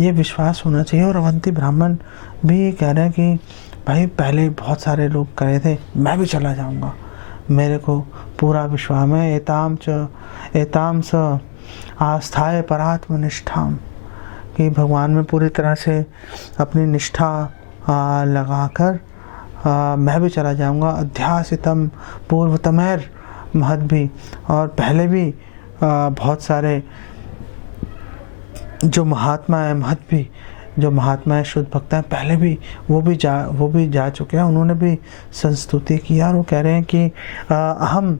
ये विश्वास होना चाहिए। और अवंती ब्राह्मण भी ये कह रहे हैं कि भाई पहले बहुत सारे लोग करे थे, मैं भी चला जाऊंगा, मेरे को पूरा विश्वास है। एताम स आस्थाय परात्मनिष्ठाम, कि भगवान में पूरी तरह से अपनी निष्ठा लगाकर मैं भी चला जाऊंगा। अध्यासितम पूर्वतमैर महद भी, और पहले भी बहुत सारे जो महात्मा है, महत भी जो महात्मा है, शुद्ध भक्त हैं, पहले भी वो भी जा चुके हैं, उन्होंने भी संस्तुति किया। और वो कह रहे हैं कि अहम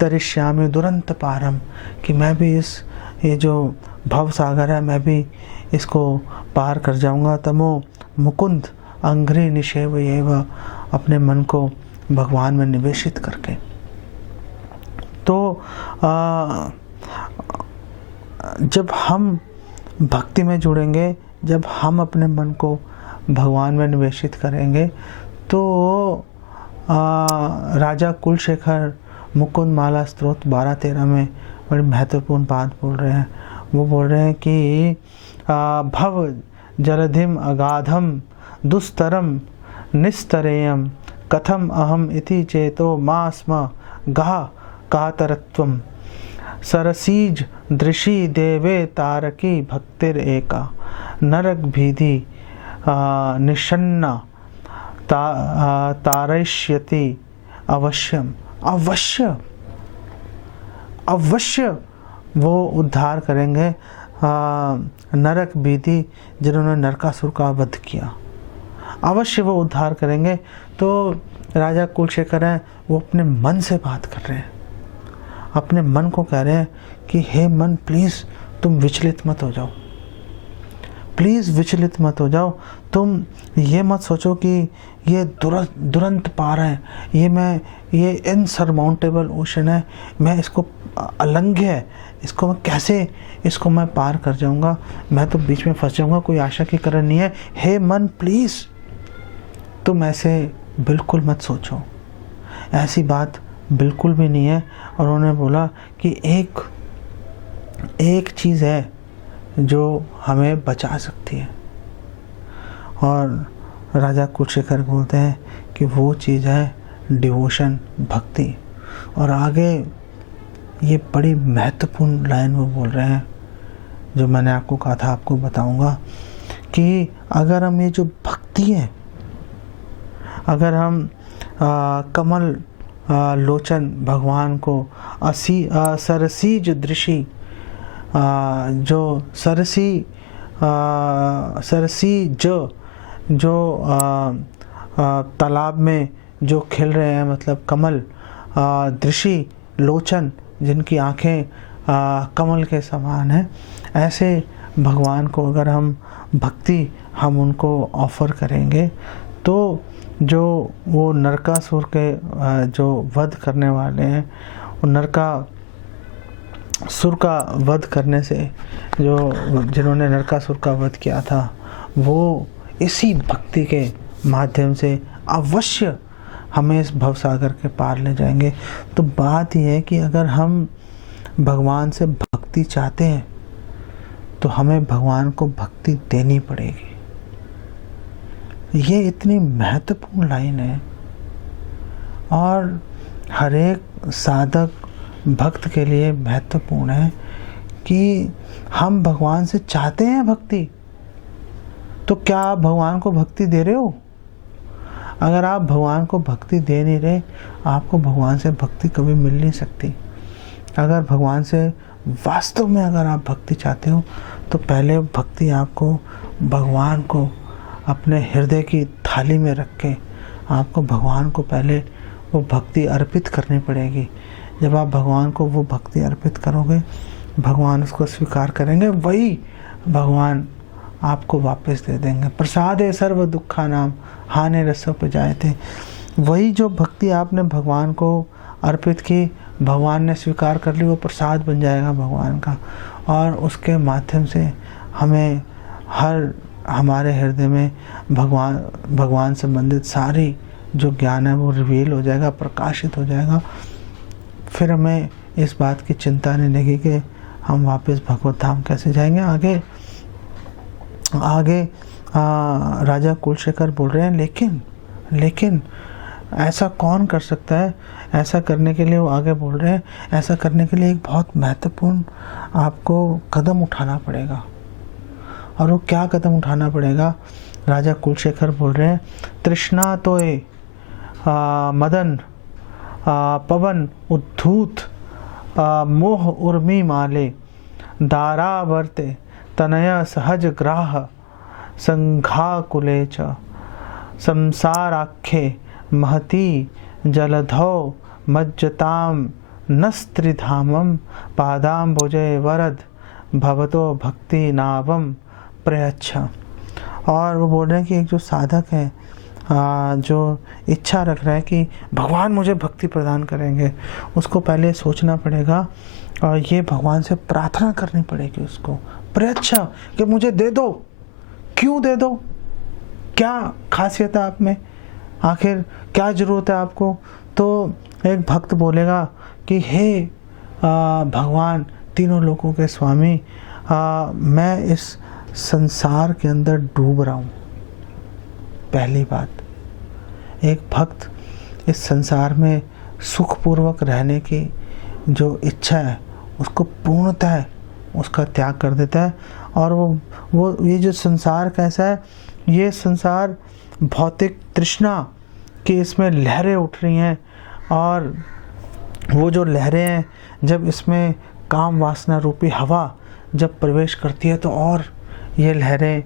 तरिष्यामि दुरंत पारम, कि मैं भी ये जो भव सागर है, मैं भी इसको पार कर जाऊंगा। तमो मुकुंद अंघ्रि निषेव एव, अपने मन को भगवान में निवेशित करके। तो जब हम भक्ति में जुड़ेंगे, जब हम अपने मन को भगवान में निवेशित करेंगे, तो राजा कुलशेखर मुकुंद माला स्तोत्र 12-13 में बड़ी महत्वपूर्ण बात बोल रहे हैं। वो बोल रहे हैं कि भव जलधिम अगाधम दुस्तरम निस्तरेयम कथम अहम इति चेतो मा स्म गह कातरत्वम सरसीज दृशि देवे तारकी भक्तिर एका नरक भीधि निषन्ना तारयिष्यति अवश्यम। अवश्य वो उद्धार करेंगे नरक भीधि, जिन्होंने नरकासुर का वध किया, अवश्य वो उद्धार करेंगे। तो राजा कुलशेखर हैं, वो अपने मन से बात कर रहे हैं, अपने मन को कह रहे हैं कि हे मन, प्लीज़ तुम विचलित मत हो जाओ, प्लीज़ विचलित मत हो जाओ। तुम ये मत सोचो कि ये दुरंत पार है, ये इनसरमाउंटेबल ओशन है, मैं इसको अलंघ्य है, इसको मैं कैसे इसको मैं पार कर जाऊंगा, मैं तो बीच में फंस जाऊंगा, कोई आशा की कारण नहीं है। हे मन, प्लीज़ तुम ऐसे बिल्कुल मत सोचो, ऐसी बात बिल्कुल भी नहीं है। और उन्होंने बोला कि एक चीज़ है जो हमें बचा सकती है, और राजा कुलशेखर बोलते हैं कि वो चीज़ है डिवोशन, भक्ति। और आगे ये बड़ी महत्वपूर्ण लाइन वो बोल रहे हैं, जो मैंने आपको कहा था आपको बताऊंगा, कि अगर हम ये जो भक्ति है, अगर हम कमल लोचन भगवान को सरसीज दृषि, जो सरसी जो तालाब में जो खिल रहे हैं, मतलब कमल, दृषि लोचन, जिनकी आँखें कमल के समान हैं, ऐसे भगवान को अगर हम भक्ति हम उनको ऑफ़र करेंगे, तो जो वो नरकासुर के जो वध करने वाले हैं, वो नरकासुर का वध करने से जिन्होंने नरकासुर का वध किया था, वो इसी भक्ति के माध्यम से अवश्य हमें इस भवसागर के पार ले जाएंगे। तो बात यह है कि अगर हम भगवान से भक्ति चाहते हैं, तो हमें भगवान को भक्ति देनी पड़ेगी। ये इतनी महत्वपूर्ण लाइन है, और हर एक साधक भक्त के लिए महत्वपूर्ण है कि हम भगवान से चाहते हैं भक्ति, तो क्या आप भगवान को भक्ति दे रहे हो? अगर आप भगवान को भक्ति दे नहीं रहे, आपको भगवान से भक्ति कभी मिल नहीं सकती। अगर भगवान से वास्तव में अगर आप भक्ति चाहते हो, तो पहले भक्ति आपको भगवान को अपने हृदय की थाली में रख के आपको भगवान को पहले वो भक्ति अर्पित करनी पड़ेगी। जब आप भगवान को वो भक्ति अर्पित करोगे, भगवान उसको स्वीकार करेंगे, वही भगवान आपको वापस दे देंगे। प्रसादे सर्व दुखा नाम हानि रसोपजायते। वही जो भक्ति आपने भगवान को अर्पित की, भगवान ने स्वीकार कर ली, वो प्रसाद बन जाएगा भगवान का, और उसके माध्यम से हमें हमारे हृदय में भगवान संबंधित सारी जो ज्ञान है वो रिवील हो जाएगा, प्रकाशित हो जाएगा। फिर हमें इस बात की चिंता नहीं लगी कि हम वापस भगवत धाम कैसे जाएंगे। आगे आगे राजा कुलशेखर बोल रहे हैं, लेकिन ऐसा कौन कर सकता है। ऐसा करने के लिए वो आगे बोल रहे हैं, ऐसा करने के लिए एक बहुत महत्वपूर्ण आपको कदम उठाना पड़ेगा। और वो क्या कदम उठाना पड़ेगा? राजा कुलशेखर बोल रहे हैं, तृष्णा तोय मदन पवन उद्धूत मोह उर्मी माले दारावर्ते तनय सहज ग्राह संघाकुले च संसाराख्ये महती जलधौ मज्जताम नस्त्रिधामम पादाम्बुजे वरद भवतो भक्ति नावम प्रयच्छ। और वो बोल रहे हैं कि एक जो साधक है, जो इच्छा रख रहा है कि भगवान मुझे भक्ति प्रदान करेंगे, उसको पहले सोचना पड़ेगा और ये भगवान से प्रार्थना करनी पड़ेगी उसको, प्रयच्छ, कि मुझे दे दो। क्यों दे दो? क्या खासियत है आप में? आखिर क्या ज़रूरत है आपको? तो एक भक्त बोलेगा कि हे भगवान, तीनों लोकों के स्वामी, मैं इस संसार के अंदर डूब रहा हूँ। पहली बात, एक भक्त इस संसार में सुखपूर्वक रहने की जो इच्छा है उसको पूर्णतः उसका त्याग कर देता है। और वो ये जो संसार कैसा है, ये संसार भौतिक तृष्णा की इसमें लहरें उठ रही हैं, और वो जो लहरें हैं, जब इसमें काम वासना रूपी हवा जब प्रवेश करती है तो और ये लहरें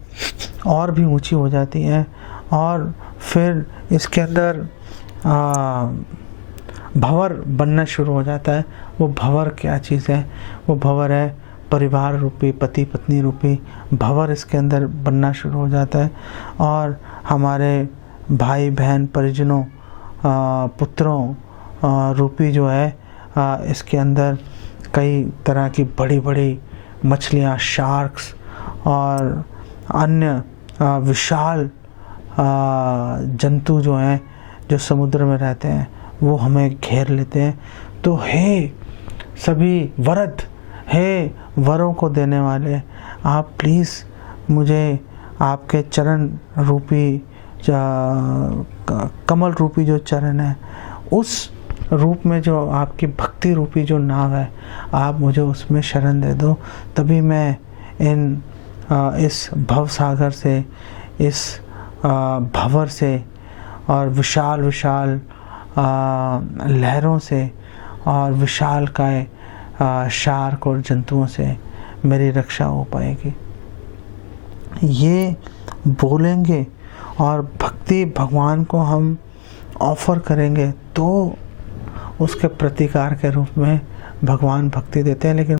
और भी ऊंची हो जाती हैं, और फिर इसके अंदर भंवर बनना शुरू हो जाता है। वो भंवर क्या चीज़ है? वो भंवर है परिवार रूपी, पति पत्नी रूपी भंवर इसके अंदर बनना शुरू हो जाता है। और हमारे भाई बहन परिजनों पुत्रों रूपी जो है इसके अंदर कई तरह की बड़ी बड़ी मछलियाँ, शार्क्स और अन्य विशाल जंतु जो हैं, जो समुद्र में रहते हैं, वो हमें घेर लेते हैं। तो हे सभी वरद, हे वरों को देने वाले, आप प्लीज़ मुझे आपके चरण रूपी कमल रूपी जो चरण है, उस रूप में जो आपकी भक्ति रूपी जो नाव है, आप मुझे उसमें शरण दे दो। तभी मैं इस भव सागर से, इस भंवर से और विशाल विशाल लहरों से और विशाल काय शार्क और जंतुओं से मेरी रक्षा हो पाएगी। ये बोलेंगे और भक्ति भगवान को हम ऑफर करेंगे तो उसके प्रतिकार के रूप में भगवान भक्ति देते हैं। लेकिन